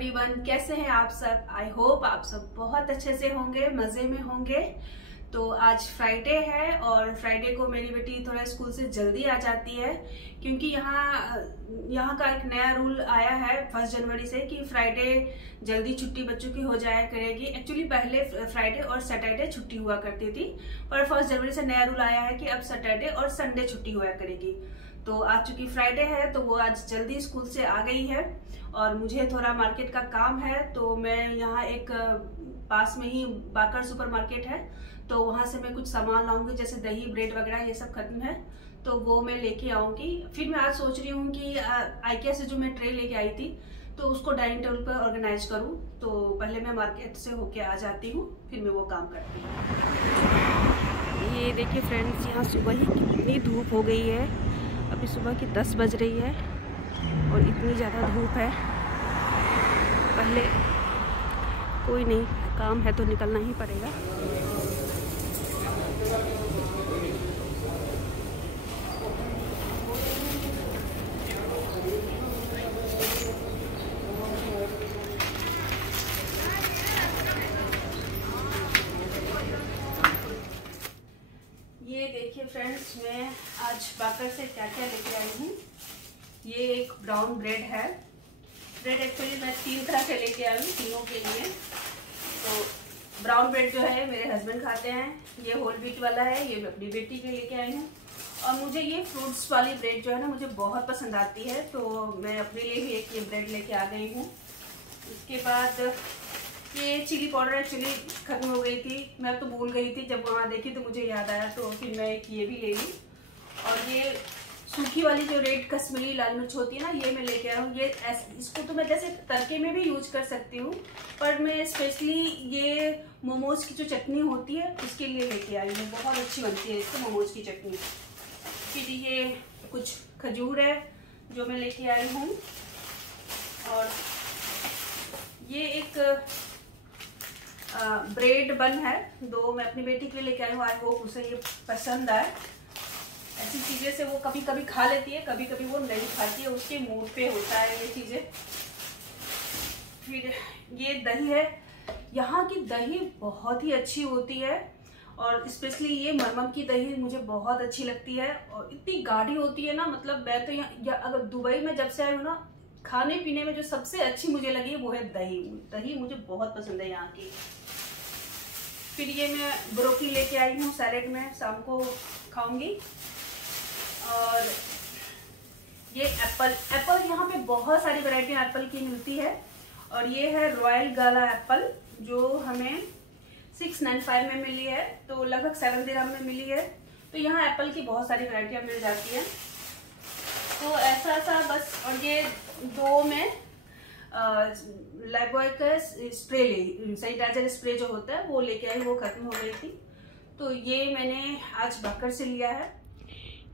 Everyone, कैसे हैं आप सब। आई होप आप सब बहुत अच्छे से होंगे, मजे में होंगे। तो आज फ्राइडे है और फ्राइडे को मेरी बेटी थोड़ा स्कूल से जल्दी आ जाती है, क्योंकि यहाँ का एक नया रूल आया है 1 जनवरी से कि फ्राइडे जल्दी छुट्टी बच्चों की हो जाया करेगी। एक्चुअली पहले फ्राइडे और सैटरडे छुट्टी हुआ करती थी, पर 1 जनवरी से नया रूल आया है कि अब सैटरडे और संडे छुट्टी हुआ करेगी। तो आज चूंकि फ्राइडे है तो वो आज जल्दी स्कूल से आ गई है और मुझे थोड़ा मार्केट का काम है। तो मैं यहाँ एक पास में ही बाकर सुपर मार्केट है, तो वहां से मैं कुछ सामान लाऊंगी, जैसे दही ब्रेड वगैरह ये सब खत्म है तो वो मैं लेके आऊंगी। फिर मैं आज सोच रही हूँ कि आइकिया से जो मैं ट्रे लेके आई थी तो उसको डाइनिंग टेबल पर ऑर्गेनाइज करूँ। तो पहले मैं मार्केट से होके आ जाती हूँ, फिर मैं वो काम करती हूँ। ये देखिए फ्रेंड्स, यहाँ सुबह ही कितनी धूप हो गई है। अभी सुबह की 10 बज रही है और इतनी ज़्यादा धूप है। पहले कोई नहीं, काम है तो निकलना ही पड़ेगा। ये देखिए फ्रेंड्स, मैं आज बाकर से क्या क्या लेके आई हूँ। ये एक ब्राउन ब्रेड है। ब्रेड एक्चुअली मैं 3 तरह के लेके आई हूँ, तीनों के लिए। तो ब्राउन ब्रेड जो है मेरे हस्बैंड खाते हैं, ये होल व्हीट वाला है, ये अपनी बेटी के लेके आई हूँ। और मुझे ये फ्रूट्स वाली ब्रेड जो है ना मुझे बहुत पसंद आती है, तो मैं अपने लिए भी एक ये ब्रेड लेके आ गई हूँ। उसके बाद ये चिली पाउडर एक्चुअली खत्म हो गई थी, मैं तो भूल गई थी, जब वहाँ देखी तो मुझे याद आया, तो फिर मैं एक ये भी ले ली। और ये सूखी वाली जो रेड कश्मीरी लाल मिर्च होती है ना, ये मैं लेके आया हूँ। ये इसको तो मैं जैसे तड़के में भी यूज कर सकती हूँ, पर मैं स्पेशली ये मोमोज की जो चटनी होती है उसके लिए लेके आई हूँ। बहुत अच्छी बनती है इससे मोमोज की चटनी। फिर ये कुछ खजूर है जो मैं लेके आई हूँ। और ये एक ब्रेड बन है, 2 मैं अपनी बेटी के लिए लेके आई हूँ। आई होप उसे ये पसंद आए। ऐसी चीजें से वो कभी कभी खा लेती है, कभी कभी वो नहीं खाती है, उसके मूड पे होता है ये चीजें। फिर ये दही है, यहाँ की दही बहुत ही अच्छी होती है और स्पेशली ये मरमम की दही मुझे बहुत अच्छी लगती है और इतनी गाढ़ी होती है ना। मतलब मैं तो यहाँ अगर दुबई में जब से आई हूँ ना, खाने पीने में जो सबसे अच्छी मुझे लगी वो है दही। दही मुझे बहुत पसंद है यहाँ की। फिर ये मैं ब्रोकली लेके आई हूँ, सैलेड में शाम को खाऊंगी। और ये एप्पल यहाँ पे बहुत सारी वैरायटी एप्पल की मिलती है। और ये है रॉयल गाला एप्पल, जो हमें 695 में मिली है, तो लगभग 7 दिरहम में मिली है। तो यहाँ एप्पल की बहुत सारी वैरायटियाँ मिल जाती है। तो ऐसा बस। और ये 2 में लाइफबॉय का स्प्रे सैनिटाइजर स्प्रे जो होता है वो लेके आई, वो खत्म हो गई थी, तो ये मैंने आज बाकर से लिया है।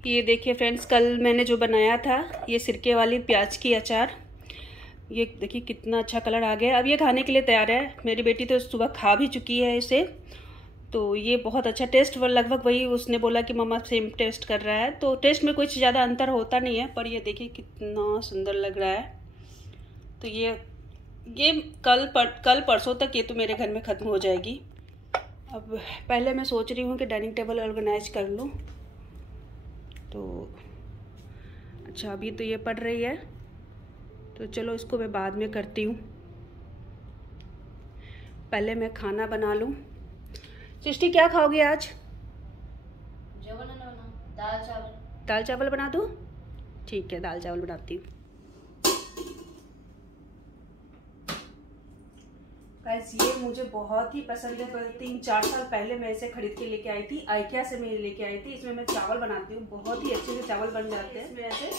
ये देखिए फ्रेंड्स, कल मैंने जो बनाया था ये सिरके वाली प्याज की अचार, ये देखिए कितना अच्छा कलर आ गया। अब ये खाने के लिए तैयार है। मेरी बेटी तो सुबह खा भी चुकी है इसे, तो ये बहुत अच्छा टेस्ट लगभग वही उसने बोला कि मम्मा सेम टेस्ट कर रहा है। तो टेस्ट में कुछ ज़्यादा अंतर होता नहीं है, पर ये देखिए कितना सुंदर लग रहा है। तो ये कल परसों तक ये तो मेरे घर में ख़त्म हो जाएगी। अब पहले मैं सोच रही हूँ कि डाइनिंग टेबल ऑर्गेनाइज कर लूँ। तो अच्छा, अभी तो ये पड़ रही है, तो चलो इसको मैं बाद में करती हूँ। पहले मैं खाना बना लूँ। सृष्टि क्या खाओगे आज? जो बनाना बना। दाल चावल। दाल चावल बना दूँ? ठीक है, दाल चावल बनाती हूँ। गाइस, ये मुझे बहुत ही पसंद है। 3-4 साल पहले मैं इसे खरीद के लेके आई थी, आइकिया से मैं लेके आई थी। इसमें मैं चावल बनाती हूँ, बहुत ही अच्छे से चावल बन जाते हैं। इसमें ऐसे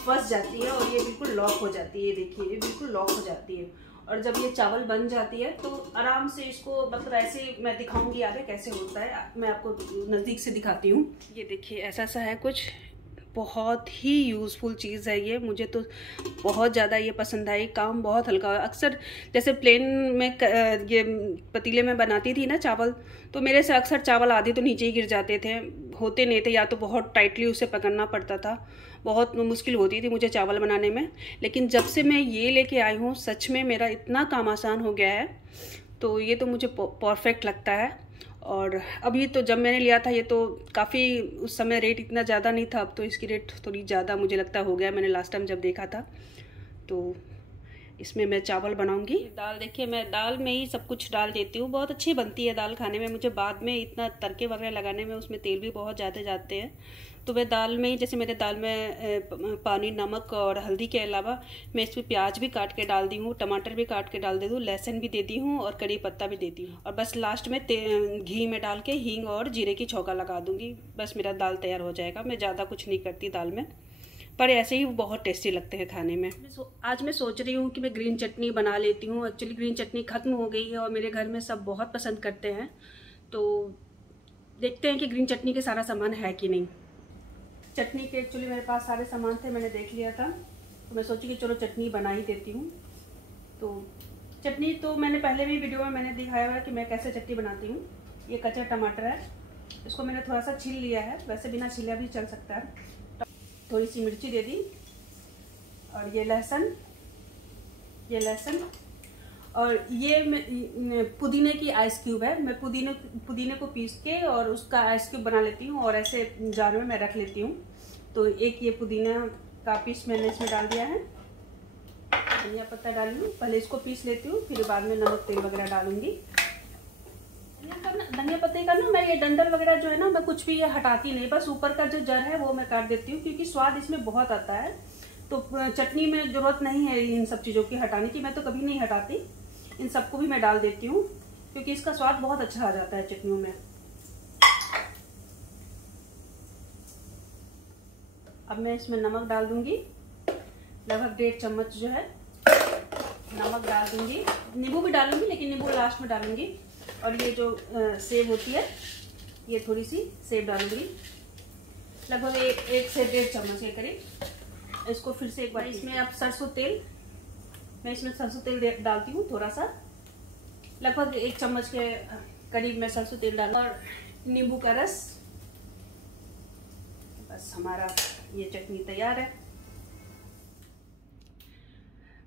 फंस जाती है और ये बिल्कुल लॉक हो जाती है। ये देखिए, ये बिल्कुल लॉक हो जाती है। और जब ये चावल बन जाती है तो आराम से इसको, मतलब ऐसे मैं दिखाऊंगी आगे कैसे होता है, मैं आपको नज़दीक से दिखाती हूँ। ये देखिए ऐसा सा है कुछ, बहुत ही यूज़फुल चीज़ है ये। मुझे तो बहुत ज़्यादा ये पसंद आई। काम बहुत हल्का है। अक्सर जैसे प्लेन में ये पतीले में बनाती थी ना चावल, तो मेरे से अक्सर चावल आधे तो नीचे ही गिर जाते थे, होते नहीं थे, या तो बहुत टाइटली उसे पकड़ना पड़ता था, बहुत मुश्किल होती थी मुझे चावल बनाने में। लेकिन जब से मैं ये लेके आई हूँ, सच में मेरा इतना काम आसान हो गया है। तो ये तो मुझे परफेक्ट लगता है। और अभी तो जब मैंने लिया था ये तो काफ़ी, उस समय रेट इतना ज़्यादा नहीं था, अब तो इसकी रेट थोड़ी ज़्यादा मुझे लगता हो गया, मैंने लास्ट टाइम जब देखा था। तो इसमें मैं चावल बनाऊंगी। दाल देखिए, मैं दाल में ही सब कुछ डाल देती हूँ, बहुत अच्छी बनती है दाल खाने में। मुझे बाद में इतना तड़के वगैरह लगाने में उसमें तेल भी बहुत ज़्यादा जाते हैं, तो मैं दाल में ही, जैसे मेरे दाल में पानी, नमक और हल्दी के अलावा मैं इसमें प्याज भी काट के डाल दी हूँ, टमाटर भी काट के डाल देती हूँ, लहसुन भी देती हूँ और कड़ी पत्ता भी देती हूँ। और बस लास्ट में घी में डाल के हींग और जीरे की छौंका लगा दूँगी, बस मेरा दाल तैयार हो जाएगा। मैं ज़्यादा कुछ नहीं करती दाल में, पर ऐसे ही बहुत टेस्टी लगते हैं खाने में। आज मैं सोच रही हूँ कि मैं ग्रीन चटनी बना लेती हूँ। एक्चुअली ग्रीन चटनी ख़त्म हो गई है और मेरे घर में सब बहुत पसंद करते हैं, तो देखते हैं कि ग्रीन चटनी के सारा सामान है कि नहीं। चटनी के एक्चुअली मेरे पास सारे सामान थे, मैंने देख लिया था, तो मैं सोची कि चलो चटनी बना ही देती हूँ। तो चटनी तो मैंने पहले भी वीडियो में मैंने दिखाया हुआ है कि मैं कैसे चटनी बनाती हूँ। ये कच्चा टमाटर है, इसको मैंने थोड़ा सा छील लिया है, वैसे बिना छिला भी चल सकता है। थोड़ी सी मिर्ची दे दी, और ये लहसुन और ये पुदीने की आइस क्यूब है। मैं पुदीने को पीस के और उसका आइस क्यूब बना लेती हूँ और ऐसे जार में मैं रख लेती हूँ। तो एक ये पुदीना का पीस मैंने इसमें डाल दिया है। धनिया पत्ता डाली हूँ, पहले इसको पीस लेती हूँ, फिर बाद में नमक तेल वगैरह डालूंगी। धनिया पत्ते का ना मैं ये डंडल वगैरह जो है ना, मैं कुछ भी ये हटाती नहीं, बस ऊपर का जो जड़ है वो मैं काट देती हूँ, क्योंकि स्वाद इसमें बहुत आता है। तो चटनी में ज़रूरत नहीं है इन सब चीज़ों की हटाने की, मैं तो कभी नहीं हटाती। इन सबको भी मैं डाल देती हूँ, क्योंकि इसका स्वाद बहुत अच्छा आ जाता है चटनियों में। अब मैं इसमें नमक डाल दूंगी, लगभग 1.5 चम्मच जो है नमक डाल दूंगी। नींबू भी डालूंगी, लेकिन नींबू लास्ट में डालूंगी। और ये जो सेब होती है, ये थोड़ी सी सेब डालूंगी, लगभग 1 से 1.5 चम्मच के करीब। इसको फिर से एक बार, इसमें अब सरसों तेल, मैं इसमें सरसों तेल डालती हूँ थोड़ा सा, लगभग 1 चम्मच के करीब मैं सरसों तेल डालूँ, और नींबू का रस। बस हमारा ये चटनी तैयार है।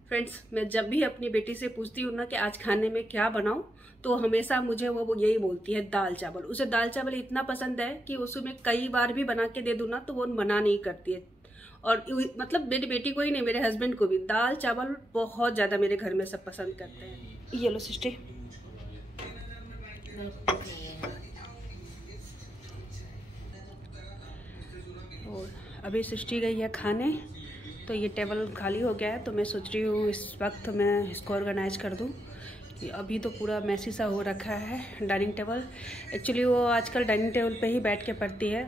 फ्रेंड्स, मैं जब भी अपनी बेटी से पूछती हूँ ना कि आज खाने में क्या बनाऊँ, तो हमेशा मुझे वो यही बोलती है, दाल चावल। उसे दाल चावल इतना पसंद है कि उसमें कई बार भी बना के दे दूँ ना, तो वो मना नहीं करती है। और मतलब मेरी बेटी को ही नहीं, मेरे हस्बैंड को भी दाल चावल बहुत ज़्यादा मेरे घर में सब पसंद करते हैं। ये लो सिस्टर, और अभी सृष्टि गई है खाने, तो ये टेबल खाली हो गया है, तो मैं सोच रही हूँ इस वक्त मैं इसको ऑर्गेनाइज कर दूँ। कि अभी तो पूरा मैसी सा हो रखा है डाइनिंग टेबल। एक्चुअली वो आजकल डाइनिंग टेबल पे ही बैठ के पढ़ती है।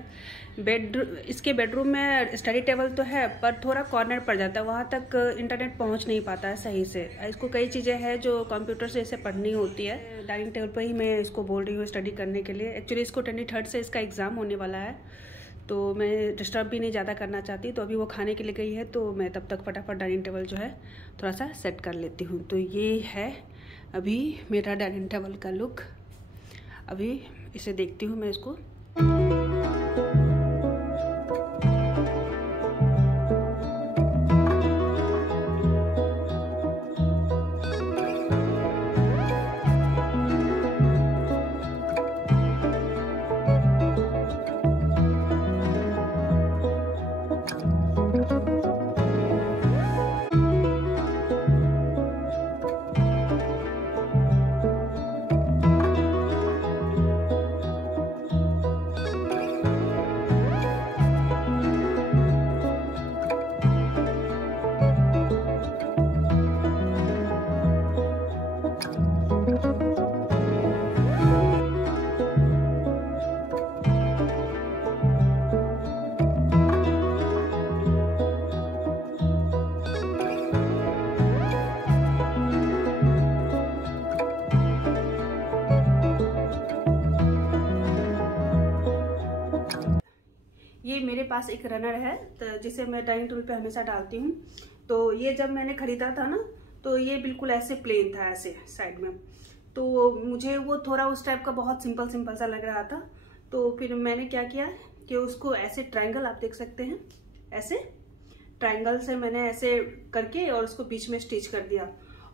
इसके बेडरूम में स्टडी टेबल तो है, पर थोड़ा कॉर्नर पड़ जाता है, वहाँ तक इंटरनेट पहुँच नहीं पाता है सही से। इसको कई चीज़ें हैं जो कंप्यूटर से इसे पढ़नी होती है। डाइनिंग टेबल पर ही मैं इसको बोल रही हूँ स्टडी करने के लिए। एक्चुअली इसको 23 से इसका एग्ज़ाम होने वाला है, तो मैं डिस्टर्ब भी नहीं ज़्यादा करना चाहती। तो अभी वो खाने के लिए गई है, तो मैं तब तक फटाफट डाइनिंग टेबल जो है थोड़ा सा सेट कर लेती हूँ। तो ये है अभी मेरा डाइनिंग टेबल का लुक। अभी इसे देखती हूँ मैं इसको। पास एक रनर है तो जिसे मैं डाइनिंग टेबल पे हमेशा डालती हूँ। तो ये जब मैंने खरीदा था ना तो ये बिल्कुल ऐसे प्लेन था, ऐसे साइड में, तो मुझे वो थोड़ा उस टाइप का बहुत सिंपल सिंपल सा लग रहा था। तो फिर मैंने क्या किया कि उसको ऐसे ट्रायंगल, आप देख सकते हैं, ऐसे ट्रायंगल से मैंने ऐसे करके और उसको बीच में स्टिच कर दिया।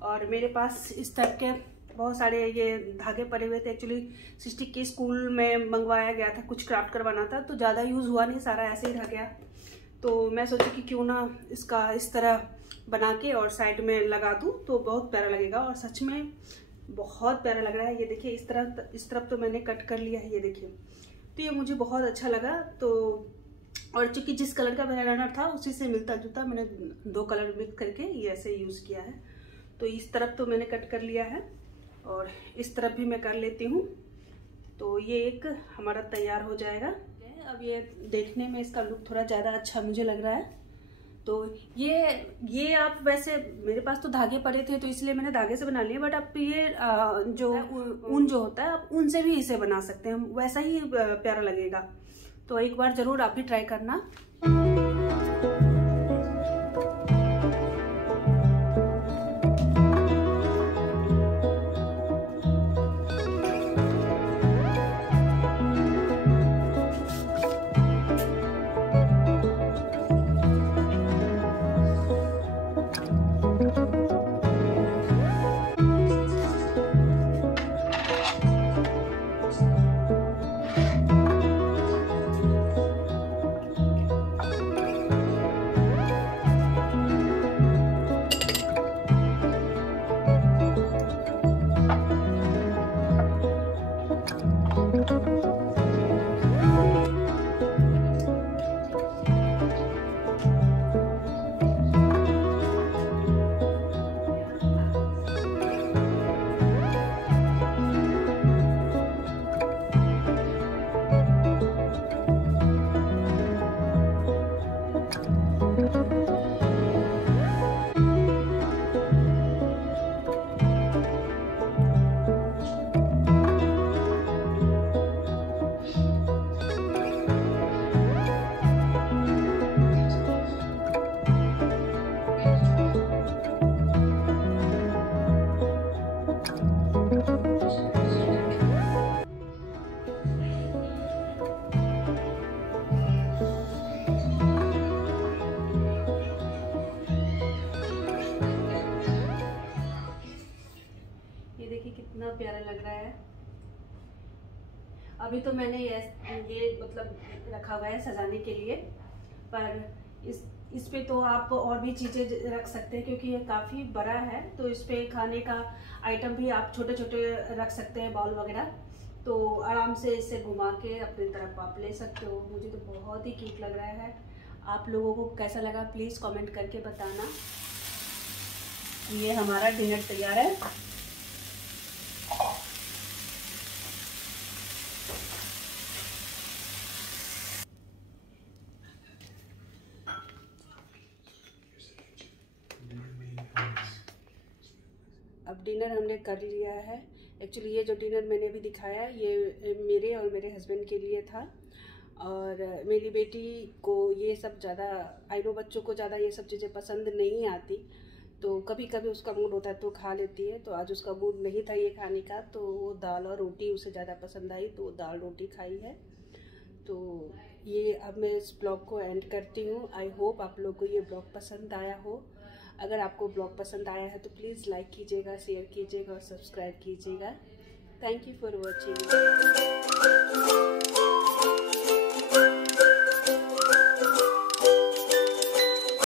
और मेरे पास इस टाइप के बहुत सारे ये धागे पड़े हुए थे। एक्चुअली सिस्टी के स्कूल में मंगवाया गया था, कुछ क्राफ्ट करवाना था, तो ज़्यादा यूज़ हुआ नहीं, सारा ऐसे ही रह गया। तो मैं सोची कि क्यों ना इसका इस तरह बना के और साइड में लगा दूँ तो बहुत प्यारा लगेगा। और सच में बहुत प्यारा लग रहा है। ये देखिए इस तरफ तो मैंने कट कर लिया है, ये देखिए। तो ये मुझे बहुत अच्छा लगा। तो और चूंकि जिस कलर का मेरा रनर था उसी से मिलता जुलता मैंने 2 कलर मिक्स करके ये ऐसे यूज़ किया है। तो इस तरफ तो मैंने कट कर लिया है और इस तरफ भी मैं कर लेती हूँ। तो ये एक हमारा तैयार हो जाएगा। अब ये देखने में इसका लुक थोड़ा ज़्यादा अच्छा मुझे लग रहा है। तो ये आप, वैसे मेरे पास तो धागे पड़े थे तो इसलिए मैंने धागे से बना लिए, बट आप ये जो ऊन जो होता है आप ऊन से भी इसे बना सकते हैं, वैसा ही प्यारा लगेगा। तो एक बार ज़रूर आप भी ट्राई करना। कितना प्यारा लग रहा है। अभी तो मैंने ये मतलब रखा हुआ है सजाने के लिए, पर इस पे तो आप और भी चीज़ें रख सकते हैं क्योंकि ये काफ़ी बड़ा है। तो इस पे खाने का आइटम भी आप छोटे छोटे रख सकते हैं, बाउल वगैरह। तो आराम से इसे घुमा के अपनी तरफ आप ले सकते हो। मुझे तो बहुत ही क्यूट लग रहा है। आप लोगों को कैसा लगा प्लीज़ कमेंट करके बताना। ये हमारा डिनर तैयार है। अब डिनर हमने कर लिया है। एक्चुअली ये जो डिनर मैंने अभी दिखाया ये मेरे और मेरे हस्बैंड के लिए था। और मेरी बेटी को ये सब ज़्यादा, आई नो बच्चों को ज़्यादा ये सब चीज़ें पसंद नहीं आती, तो कभी कभी उसका मूड होता है तो खा लेती है। तो आज उसका मूड नहीं था ये खाने का, तो वो दाल और रोटी उसे ज़्यादा पसंद आई, तो दाल रोटी खाई है। तो ये अब मैं इस ब्लॉग को एंड करती हूँ। आई होप आप लोग को ये ब्लॉग पसंद आया हो। अगर आपको ब्लॉग पसंद आया है तो प्लीज़ लाइक कीजिएगा, शेयर कीजिएगा और सब्सक्राइब कीजिएगा। Thank you for watching.